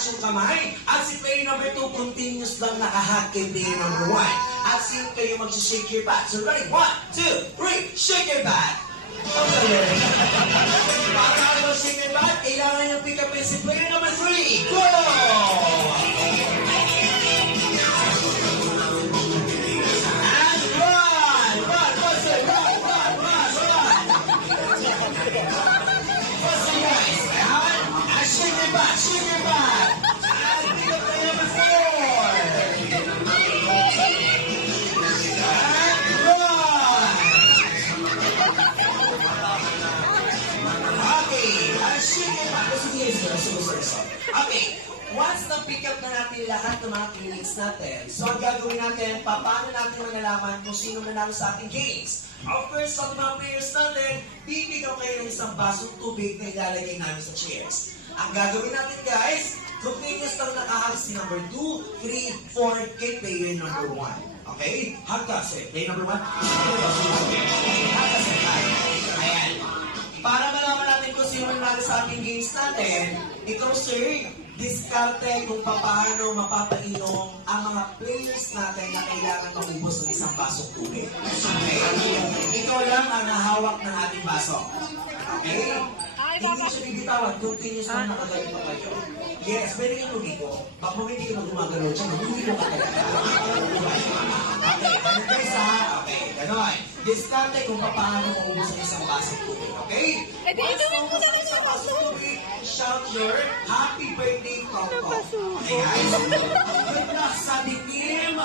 itaas yung kamay. At si player number 2, continuous lang nakahag kay player number 1. At sino kayo mag-shake your bat? So ready, 1, 2, 3, shake your bat! Para mag-shake your bat, kailangan yung pick up si player number 3. Go! Okay, once na-pick up na natin lahat ng mga clinics natin, so ang gagawin natin, paano natin malalaman kung sino nanalo sa ating games? Of course, sa mga players natin, bibigyan kayo ng isang basong tubig na ilalagay namin sa chairs. Ang gagawin natin guys, continuous lang nakahag si number 2, 3, 4, kay player number 1. Okay? Hagkas eh. Player number 1. Hagkas eh. Ayan. Para malaman natin kung sino nanalo sa ating games natin, ikaw sir, diskarte kung paano mapapainom ang mga players natin na kailangan maubos ng isang basong tubig. Okay? Ikaw lang ang nahawak ng ating baso. Okay? Hindi siya bibitawan, continuous lang nakagay pa kayo. Yes, pwede kang lumiko. Baka hindi ka mag-gumagalaw dyan, hindi mo kakalaga. Okay, ano guys ha? Okay, gano'n. Diskarte kung paano maubos ng isang basong tubig. Okay? Once maubos ng isang basong tubig, shout your happy birthday, Tonto. Okay guys? Good luck sa ating team,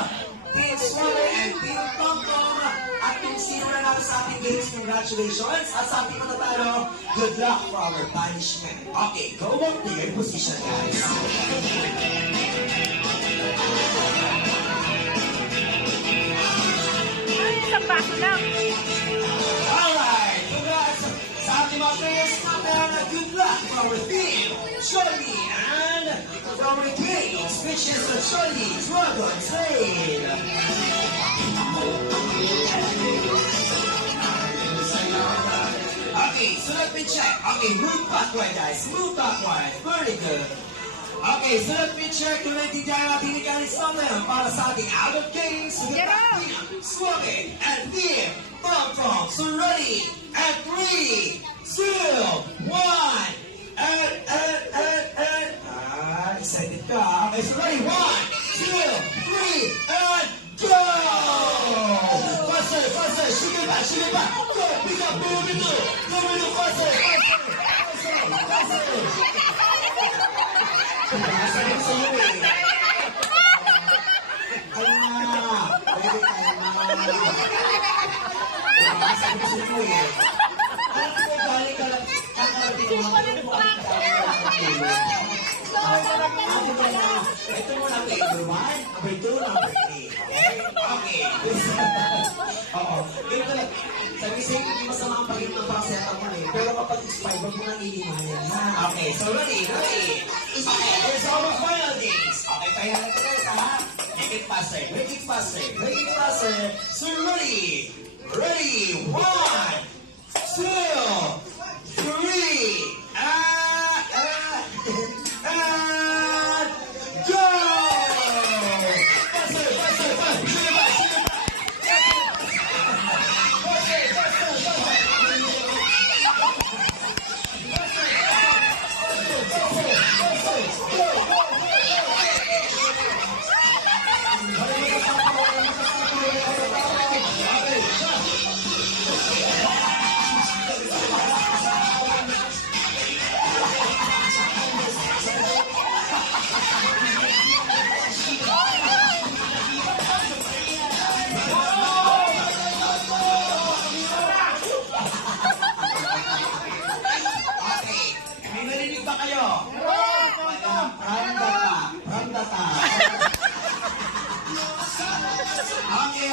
Team Swallow and Team Tonton. At kung sino na natin sa ating games, congratulations. At sa ating matatalo, good luck for our punishment. Okay, go back to your position guys. Isang baso lang. Alright, congrats sa ating mga players natin. Good luck for our team, Jolly and our games, which is the Jolly Dragon Trail. Okay, so let me check. Okay, move backward guys, move backward. Very good. Okay, so let me check kung naiintindihan natin ni Canis natin para sa ating out of games. So get back team, Swaggy and team, Tom. So ready, and 3, 2, 1, and, excited ka. Okay, so ready, 1, 2, 3, and go! Faster, shoot it back. Go, pick up, go middle, faster. Sabi ko sa'yo eh. Kalma. Pwede kalma. Sabi ko sa'yo eh. Alam ko, galing ka lang. Kakarating ko. Ito mo lang number 1, number 2, number 3. Okay? Oo. Ito lang. Sabi sa'yo, hindi masama ang pagiging ng pang-setup mo eh. Pero kapag expired, wag mo nang ilimahan. Okay, so ready. Okay, there's our final games. Okay, final na guys ha. Make it faster. So ready. 1, 2, 3, and go! From the top. Okay,